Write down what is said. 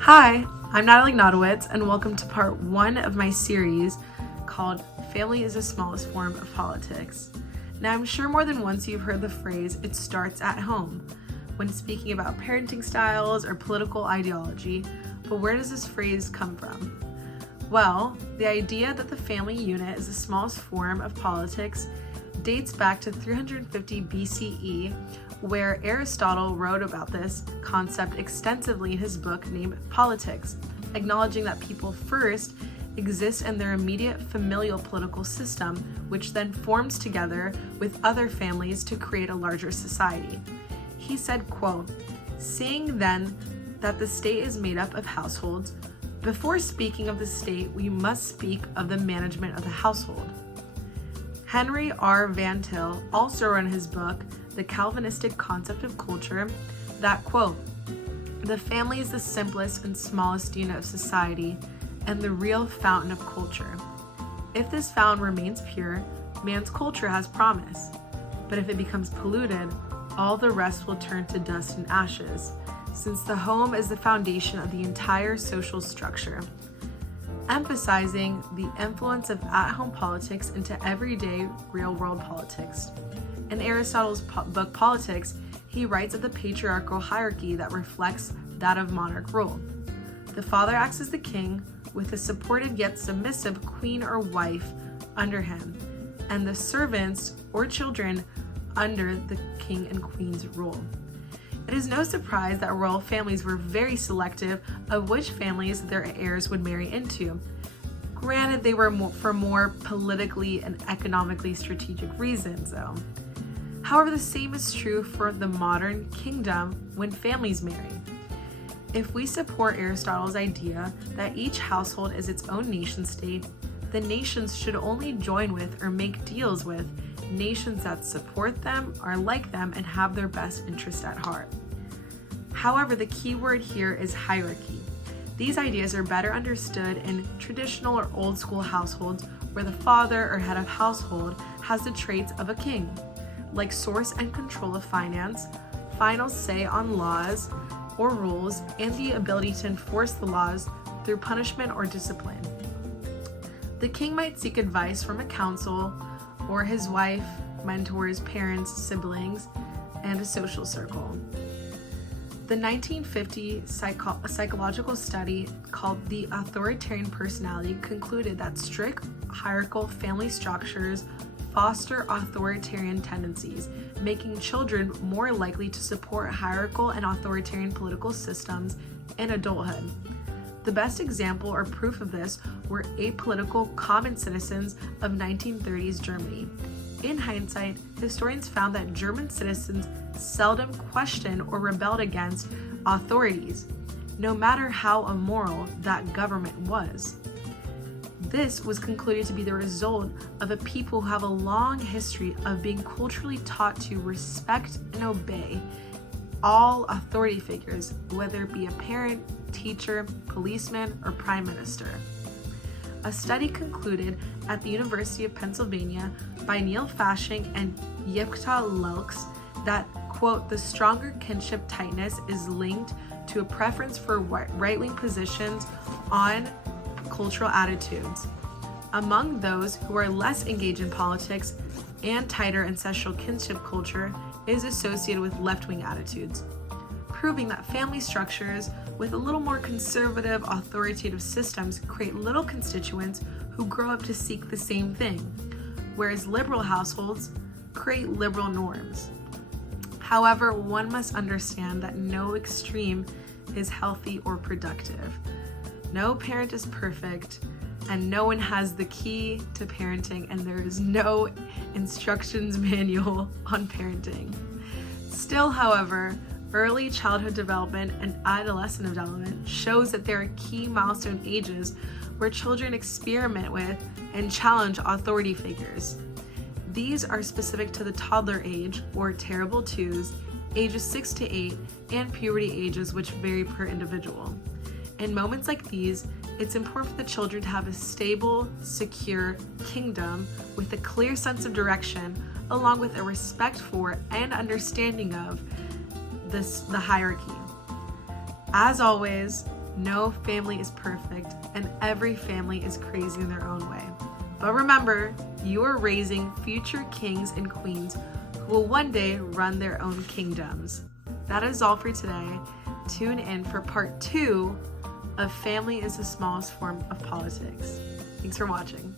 Hi, I'm Natalie Nodowitz, and welcome to part one of my series called Family is the Smallest Form of Politics. Now, I'm sure more than once you've heard the phrase, "it starts at home," when speaking about parenting styles or political ideology, but where does this phrase come from? Well, the idea that the family unit is the smallest form of politics dates back to 350 BCE, where Aristotle wrote about this concept extensively in his book named Politics, acknowledging that people first exist in their immediate familial political system, which then forms together with other families to create a larger society. He said, quote, "Seeing then that the state is made up of households, before speaking of the state, we must speak of the management of the household." Henry R. Van Til also wrote in his book, The Calvinistic Concept of Culture, that, quote, "The family is the simplest and smallest unit of society and the real fountain of culture. If this fountain remains pure, man's culture has promise. But if it becomes polluted, all the rest will turn to dust and ashes, since the home is the foundation of the entire social structure," emphasizing the influence of at-home politics into everyday real-world politics. In Aristotle's book Politics, he writes of the patriarchal hierarchy that reflects that of monarch rule. The father acts as the king, with a supportive yet submissive queen or wife under him, and the servants or children under the king and queen's rule. It is no surprise that royal families were very selective of which families their heirs would marry into. Granted, they were for more politically and economically strategic reasons, though. However, the same is true for the modern kingdom when families marry. If we support Aristotle's idea that each household is its own nation-state, the nations should only join with or make deals with nations that support them, are like them, and have their best interest at heart. However, the key word here is hierarchy. These ideas are better understood in traditional or old school households where the father or head of household has the traits of a king, like source and control of finance, final say on laws or rules, and the ability to enforce the laws through punishment or discipline. The king might seek advice from a council or his wife, mentors, parents, siblings, and a social circle. The 1950 psychological study called The Authoritarian Personality concluded that strict hierarchical family structures foster authoritarian tendencies, making children more likely to support hierarchical and authoritarian political systems in adulthood. The best example or proof of this were apolitical common citizens of 1930s Germany. In hindsight, historians found that German citizens seldom questioned or rebelled against authorities, no matter how immoral that government was. This was concluded to be the result of a people who have a long history of being culturally taught to respect and obey all authority figures, whether it be a parent, teacher, policeman, or prime minister. A study concluded at the University of Pennsylvania by Neil Fashing and Yipta Lelks that, quote, "the stronger kinship tightness is linked to a preference for right-wing positions on cultural attitudes. Among those who are less engaged in politics and tighter ancestral kinship culture is associated with left-wing attitudes," proving that family structures with a little more conservative, authoritative systems create little constituents who grow up to seek the same thing, whereas liberal households create liberal norms. However, one must understand that no extreme is healthy or productive. No parent is perfect, and no one has the key to parenting, and there is no instructions manual on parenting. Still, however, early childhood development and adolescent development shows that there are key milestone ages where children experiment with and challenge authority figures. These are specific to the toddler age, or terrible twos, ages 6 to 8, and puberty ages, which vary per individual. In moments like these, it's important for the children to have a stable, secure kingdom with a clear sense of direction, along with a respect for and understanding of the hierarchy. As always, No family is perfect, and every family is crazy in their own way. But remember, you are raising future kings and queens who will one day run their own kingdoms. That is all for today. Tune in for part 2 of Family is the Smallest Form of Politics. Thanks for watching.